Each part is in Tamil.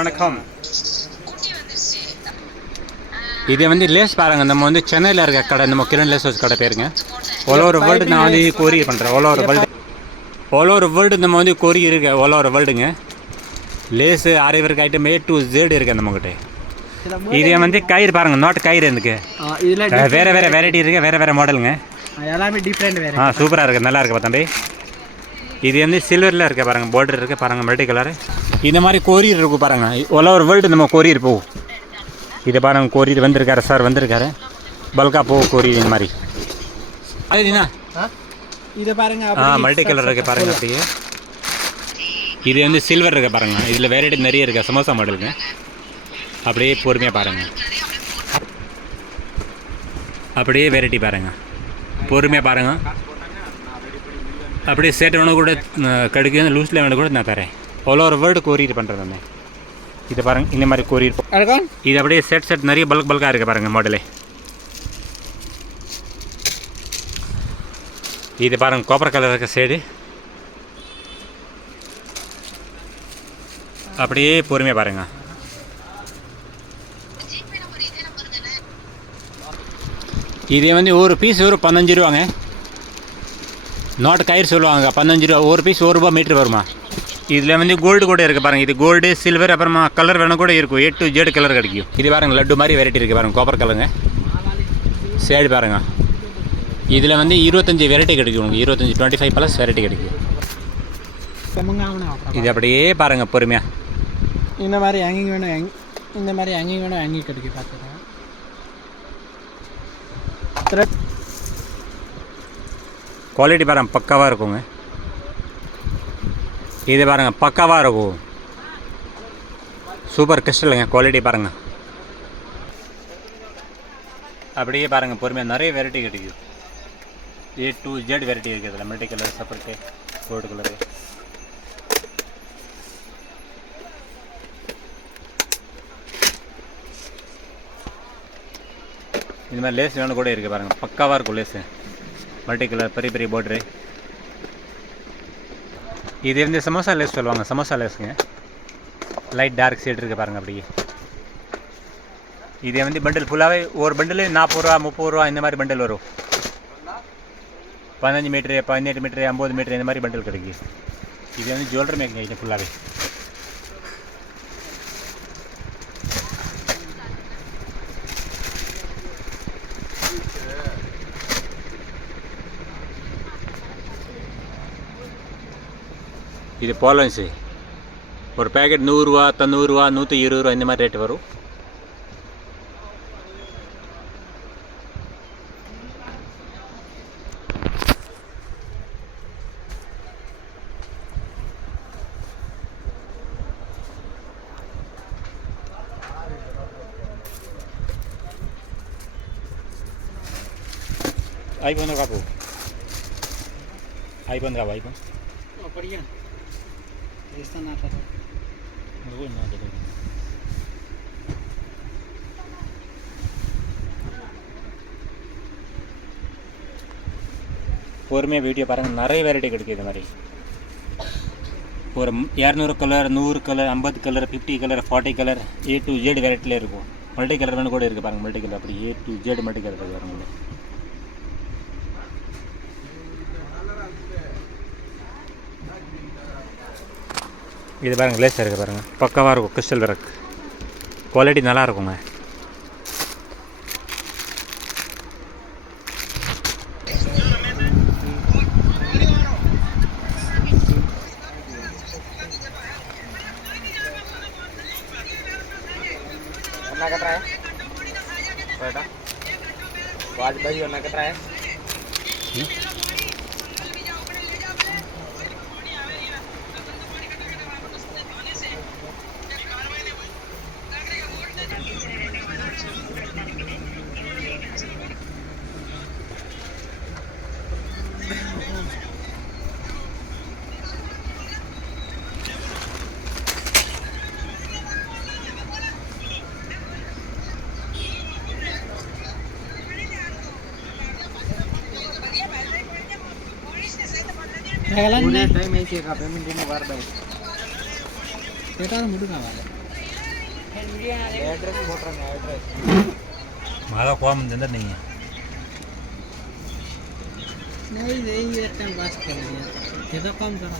வணக்கம். இது வந்து லேஸ் பாருங்க. நம்ம வந்து சென்னையில் இருக்க கடை, நம்ம கிரண் லேஸ் ஹவுஸ் கடை பேருங்க. ஆல் ஓவர் வேர்ல்டு நான் வந்து கொரியர் பண்ணுறேன். ஆல் ஓவர் வேர்ல்டு நம்ம வந்து கொரியர் இருக்கு. ஆல் ஓவர் வேர்ல்டுங்க. Lace aari work item A to Z இருக்குது நம்மகிட்ட. இது வந்து கயிறு பாருங்கள், நாட் கயிறு எனக்கு வேறு வேறு வெரைட்டி இருக்குது, வேறு வேறு மாடலுங்க. எல்லாமே டிஃப்ரெண்ட். சூப்பராக இருக்குது, நல்லா இருக்குது தம்பி. இது வந்து சில்வரில் இருக்க பாருங்கள், பார்டர் இருக்குது பாருங்கள், மல்டி கலரு. இந்த மாதிரி கொரியர் இருக்கும் பாருங்கள். ஆல் ஓவர் வேர்ல்டு நம்ம கொரியர் போகும். இது பாருங்கள், கொரியர் வந்திருக்காரு சார், வந்திருக்காரு பல்கா போகும் கொரியர் இந்த மாதிரி. அதுனா இது பாருங்க, மல்டி கலர் இருக்குது பாருங்கள். அப்படியே இது வந்து சில்வர் இருக்குது பாருங்கள். இதில் வெரைட்டி நிறைய இருக்குது, சமோசா மாடலுங்க. அப்படியே பொறுமையாக பாருங்கள், அப்படியே வெரைட்டி பாருங்கள், பொறுமையாக பாருங்கள். அப்படியே சேட் வேணும் கூட கிடைக்கும், லூஸில் வேணும் கூட நான் தரேன். ஆல் ஓவர் வேர்ல்டு கொரியர் பண்ணுறேன் நான். இது பாருங்கள், இந்த மாதிரி கொரியர். இது அப்படியே செட் நிறைய பல்காக இருக்குது பாருங்கள் மாடலே. இது பாருங்கள், காப்பர் கலர் இருக்க சைடு. அப்படியே பொறுமையாக பாருங்கள். இது வந்து ஒரு பீஸ் ஒரு 15 ரூபாங்க. நாட்டு கயிறு சொல்லுவாங்க, 15 ரூபா ஒரு பீஸ். 1 ரூபா மீட்ரு வருமா. இதில் வந்து கோல்டு கூட இருக்குது பாருங்கள். இது கோல்டு, சில்வர், அப்புறமா கலர் வேணும் கூட இருக்கும். A to Z கலர் கிடைக்கும். இது பாருங்கள், லட்டு மாதிரி வெரைட்டி இருக்குது பாருங்கள், காப்பர் கலருங்க. சைடு பாருங்கள், இதில் வந்து 25 வெரைட்டி கிடைக்கும் உங்களுக்கு. 25 + வெரைட்டி கிடைக்கும். இது அப்படியே பாருங்கள் பொறுமையாக. இந்த மாதிரி ஹேங்கிங் வேணும், இந்த மாதிரி ஹேங்கிங் வேணும், ஹேங்கிங் கிடைக்கும். பார்த்துக்கிறேன். குவாலிட்டி பாருங்கள், பக்காவாக இருக்குங்க. இது பாருங்கள், பக்காவாக இருக்கும். சூப்பர் கிறிஸ்டலுங்க, குவாலிட்டி பாருங்கள். அப்படியே பாருங்கள் பொறுமையாக, நிறைய வெரைட்டி கிடைக்கும். A to Z வெரைட்டி இருக்குது இதில். மல்டி கலர், சப்பர்ட்டு, கோல்டு கலரு. இந்த மாதிரி லேஸ் வேணும் கூட இருக்குது பாருங்கள், பக்காவாக இருக்கும் லேஸு. மல்டி கலர், பெரிய பெரிய பார்டரு. இது வந்து சமோசா லேஸ் சொல்லுவாங்க, சமோசா லேஸுங்க. லைட் டார்க் ஷேட் இருக்குது பாருங்கள் அப்படியே. இது வந்து பண்டில் ஃபுல்லாகவே ஒரு பண்டில் 40 ரூபா 30 ரூபா இந்த மாதிரி பண்டில் வரும். 15 மீட்ரு, 18 மீட்ரு, 50 மீட்ரு இந்த மாதிரி பண்டில் கிடைக்கும். இது வந்து ஜுவல்லரி மேக்கிங் ஐட்டம் ஃபுல்லாகவே. இது பாலன்ஸு ஒரு பேக்கெட் 100 ரூபா, 90 ரூபா, 120 ரூபா இந்த மாதிரி ரேட்டு வரும். iPhone का आपको iPhone का iPhone बढ़िया ऐसा ना था वो ना दे. பொறுமையாக வீடியோ பாருங்கள், நிறைய வெரைட்டி கிடைக்கும். இது மாதிரி ஒரு 200 colour, 100 colour, 50 colour, 50 colour, 40 colour, A to Z வெரைட்டியில் இருக்கும். மல்டி கலர் வேணும் கூட இருக்குது பாருங்கள், மல்டி கலர். அப்படி A to Z multi colour இருக்குது பாருங்கள். இது பாருங்கள், லேஸ் இருக்குது பாருங்கள், பக்காவாக இருக்கும். கிறிஸ்டல் ஒர்க், குவாலிட்டி நல்லா இருக்குங்க. टाइम ऐसे का पेमेंट देने बार बार ఏటాది ముడు కావాలి एड्रेस बोल रहा है एड्रेस मारा कौन अंदर नहीं है नहीं नहीं ये टाइम पास कर दिया ये तो कम करा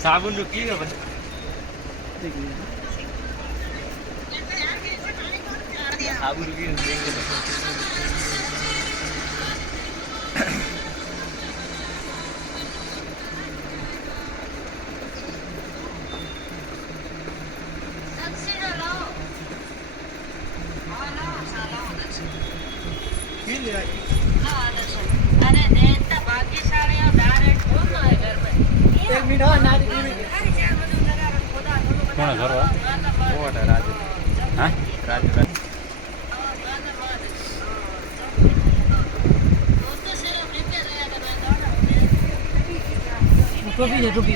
साबुन रुकी है बस साबुन रुकी अरे देता बाकी सारे डायरेक्ट होता है घर में एक मिनट और ना कौन है घर वो है राजू हाँ राजू तो सिर्फ रिपेयर रहेगा टोपी